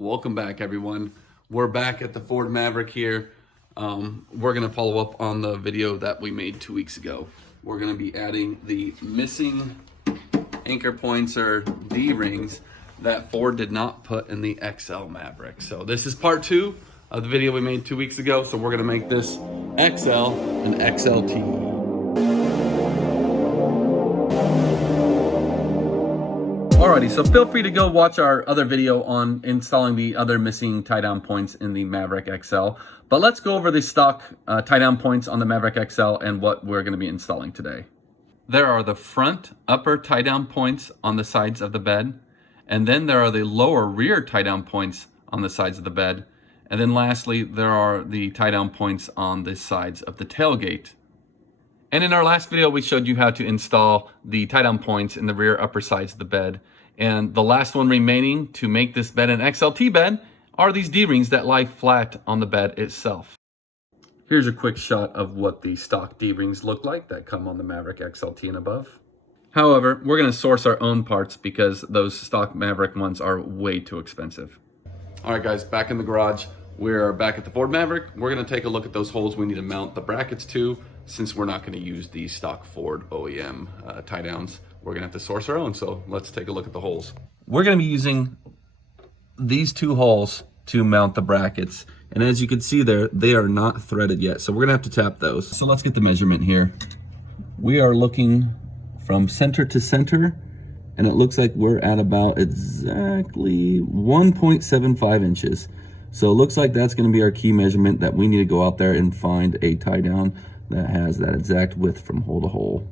Welcome back, everyone. We're back at the Ford Maverick here. We're gonna follow up on the video that we made 2 weeks ago. We're gonna be adding the missing anchor points or D-rings that Ford did not put in the XL Maverick. So this is part 2 of the video we made 2 weeks ago. So we're gonna make this XL and XLT. Alrighty, so feel free to go watch our other video on installing the other missing tie-down points in the Maverick XL. But let's go over the stock tie-down points on the Maverick XL and what we're going to be installing today. There are the front upper tie-down points on the sides of the bed. And then there are the lower rear tie-down points on the sides of the bed. And then lastly, there are the tie-down points on the sides of the tailgate. And in our last video, we showed you how to install the tie-down points in the rear upper sides of the bed. And the last one remaining to make this bed an XLT bed are these D-rings that lie flat on the bed itself. Here's a quick shot of what the stock D-rings look like that come on the Maverick XLT and above. However, we're going to source our own parts because those stock Maverick ones are way too expensive. All right, guys, back in the garage. We're back at the Ford Maverick. We're going to take a look at those holes we need to mount the brackets to, since we're not going to use the stock Ford OEM tie downs. We're going to have to source our own, so let's take a look at the holes. We're going to be using these 2 holes to mount the brackets. And as you can see there, they are not threaded yet, so we're going to have to tap those. So let's get the measurement here. We are looking from center to center, and it looks like we're at about exactly 1.75 inches. So it looks like that's going to be our key measurement that we need to go out there and find a tie down that has that exact width from hole to hole.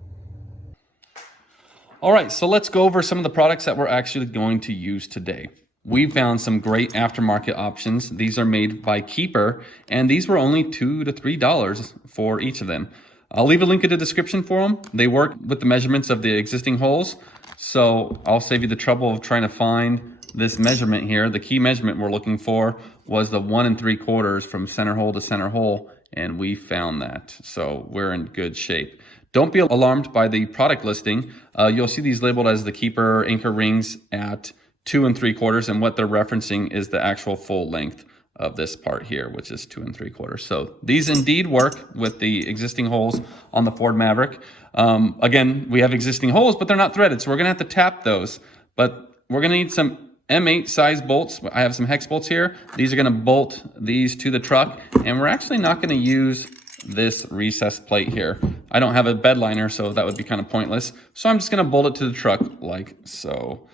All right, so let's go over some of the products that we're actually going to use today. We found some great aftermarket options. These are made by Keeper, and these were only $2 to $3 for each of them. I'll leave a link in the description for them. They work with the measurements of the existing holes, so I'll save you the trouble of trying to find this measurement here. The key measurement we're looking for was the 1 3/4 from center hole to center hole, and we found that, so we're in good shape. Don't be alarmed by the product listing. You'll see these labeled as the Keeper anchor rings at 2 3/4, and what they're referencing is the actual full length of this part here, which is 2 3/4. So these indeed work with the existing holes on the Ford Maverick. Again, we have existing holes, but they're not threaded, so we're gonna have to tap those. But we're gonna need some M8 size bolts. I have some hex bolts here. These are gonna bolt these to the truck, and we're actually not gonna use this recessed plate here. I don't have a bed liner, so that would be kind of pointless. So I'm just gonna bolt it to the truck like so.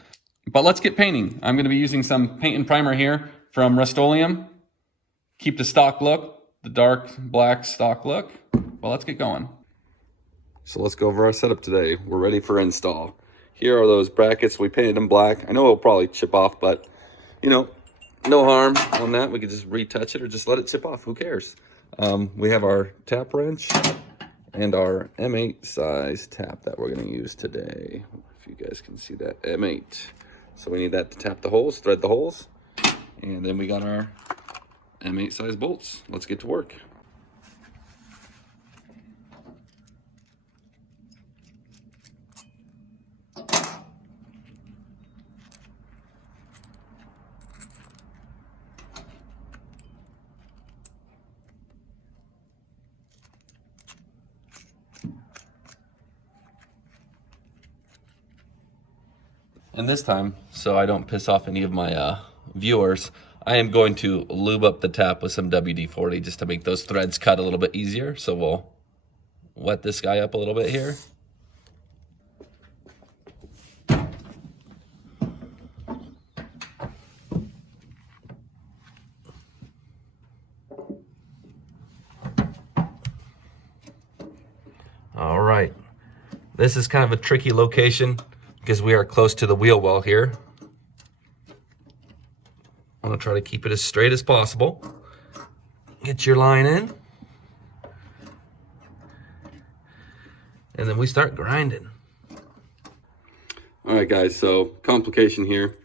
But let's get painting. I'm gonna be using some paint and primer here from Rust-Oleum. Keep the stock look, the dark black stock look. Well, let's get going. So let's go over our setup today. We're ready for install. Here are those brackets. We painted them black. I know it'll probably chip off, but you know, no harm on that. We could just retouch it or just let it chip off. Who cares? We have our tap wrench and our M8 size tap that we're going to use today. If you guys can see that, M8. So we need that to tap the holes, thread the holes. And then we got our M8 size bolts. Let's get to work. And this time, so I don't piss off any of my viewers, I am going to lube up the tap with some WD-40 just to make those threads cut a little bit easier. So we'll wet this guy up a little bit here. All right, this is kind of a tricky location because we are close to the wheel well here. I'm gonna try to keep it as straight as possible. Get your line in. And then we start grinding. All right, guys, so complication here.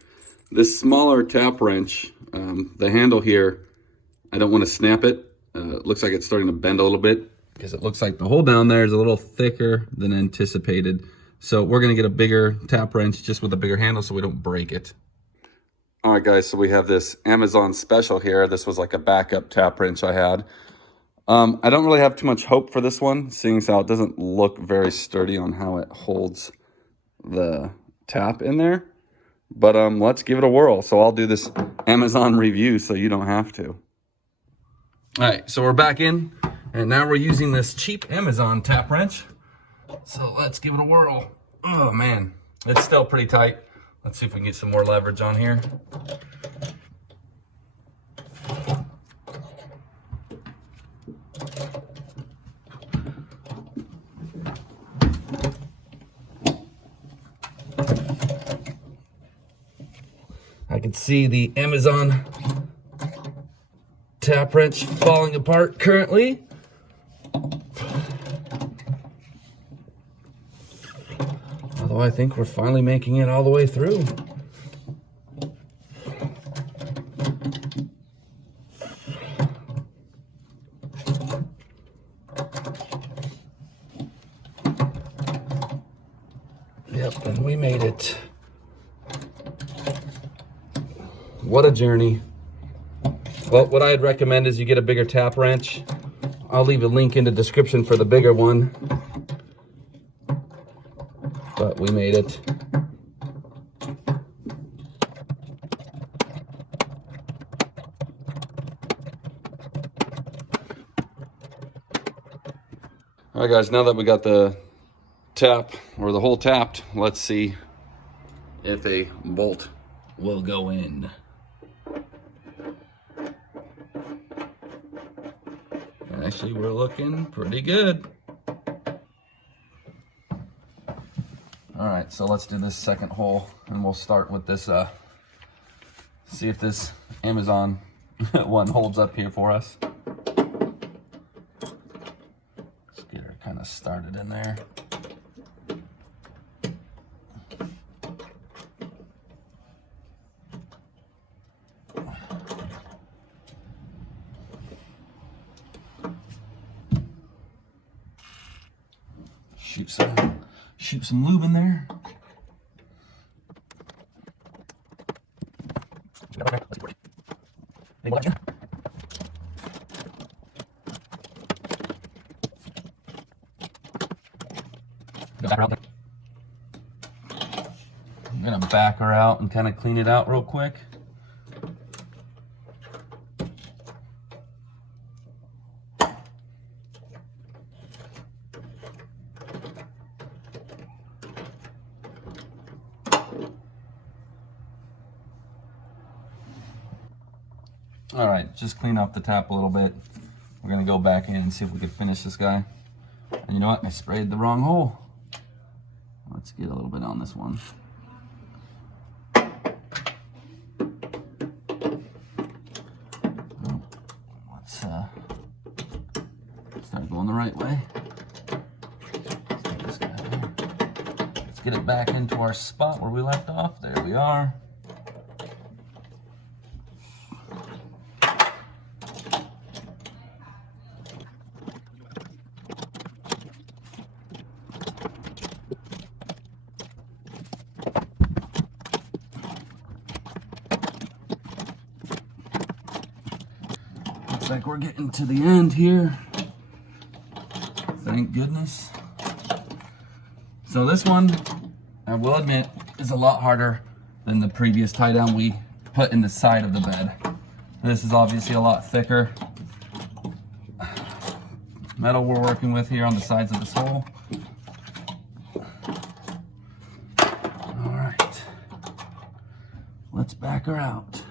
This smaller tap wrench, the handle here, I don't wanna snap it. It looks like it's starting to bend a little bit because it looks like the hole down there is a little thicker than anticipated. So we're gonna get a bigger tap wrench just with a bigger handle so we don't break it. All right, guys, so we have this Amazon special here. This was like a backup tap wrench I had. I don't really have too much hope for this one, seeing as how it doesn't look very sturdy on how it holds the tap in there. But let's give it a whirl. So I'll do this Amazon review so you don't have to. All right, so we're back in, and now we're using this cheap Amazon tap wrench. So let's give it a whirl. Oh man, it's still pretty tight. Let's see if we can get some more leverage on here. I can see the Amazon tap wrench falling apart currently. Although I think we're finally making it all the way through. Yep, and we made it. What a journey. Well, what I'd recommend is you get a bigger tap wrench. I'll leave a link in the description for the bigger one. But we made it. All right, guys, now that we got the tap, or the hole tapped, let's see if a bolt will go in. Actually, we're looking pretty good. All right, so let's do this second hole, and we'll start with this, see if this Amazon one holds up here for us. Let's get her kind of started in there. Shoot some lube in there. I'm gonna back her out and kind of clean it out real quick. All right, just clean off the tap a little bit. We're gonna go back in and see if we can finish this guy. And you know what? I sprayed the wrong hole. Let's get a little bit on this one. Let's start going the right way. Let's take this guy here. Let's get it back into our spot where we left off. There we are. Looks like we're getting to the end here. Thank goodness. So this one, I will admit, is a lot harder than the previous tie down we put in the side of the bed. This is obviously a lot thicker metal we're working with here on the sides of this hole. All right, let's back her out.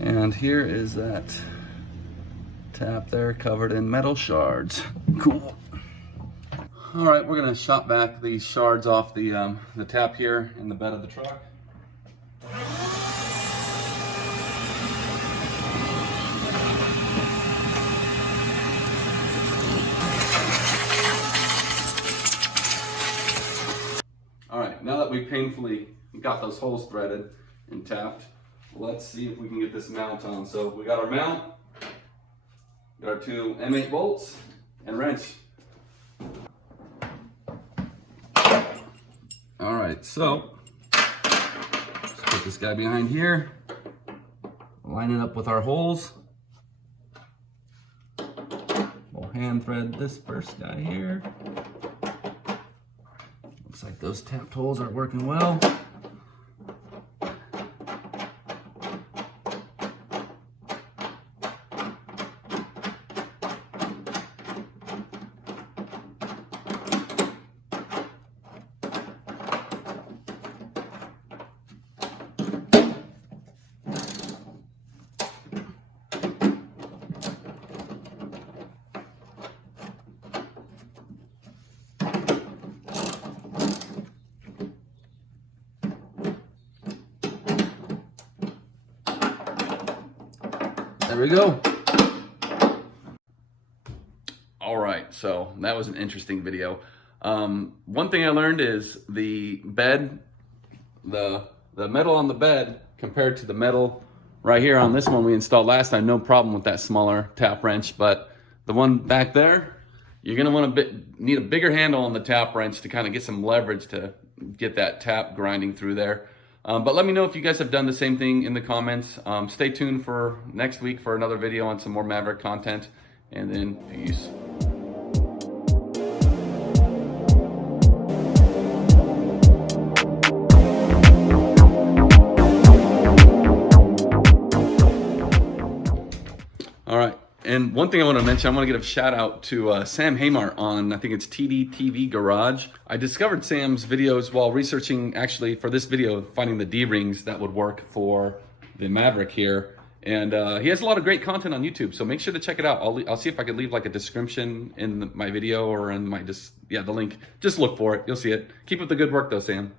And here is that tap there covered in metal shards. Cool. All right, we're gonna shop back these shards off the tap here in the bed of the truck. All right, now that we painfully got those holes threaded and tapped, let's see if we can get this mount on. So we got our mount, got our two M8 bolts and wrench. right, so let's put this guy behind here, line it up with our holes. We'll hand thread this first guy here. Looks like those tapped holes are working well. There we go. All right, so that was an interesting video. One thing I learned is the bed, the metal on the bed compared to the metal right here on this one we installed last time, no problem with that smaller tap wrench, but the one back there, you're gonna need a bigger handle on the tap wrench to kind of get some leverage to get that tap grinding through there. But let me know if you guys have done the same thing in the comments. Stay tuned for next week for another video on some more Maverick content, and then peace. All right, and one thing I want to mention, I want to give a shout out to Sam Haymart on, I think it's TD Garage. I discovered Sam's videos while researching, actually for this video, finding the D-rings that would work for the Maverick here. And he has a lot of great content on YouTube, so make sure to check it out. I'll see if I can leave like a description in my video or in my, the link. Just look for it, you'll see it. Keep up the good work though, Sam.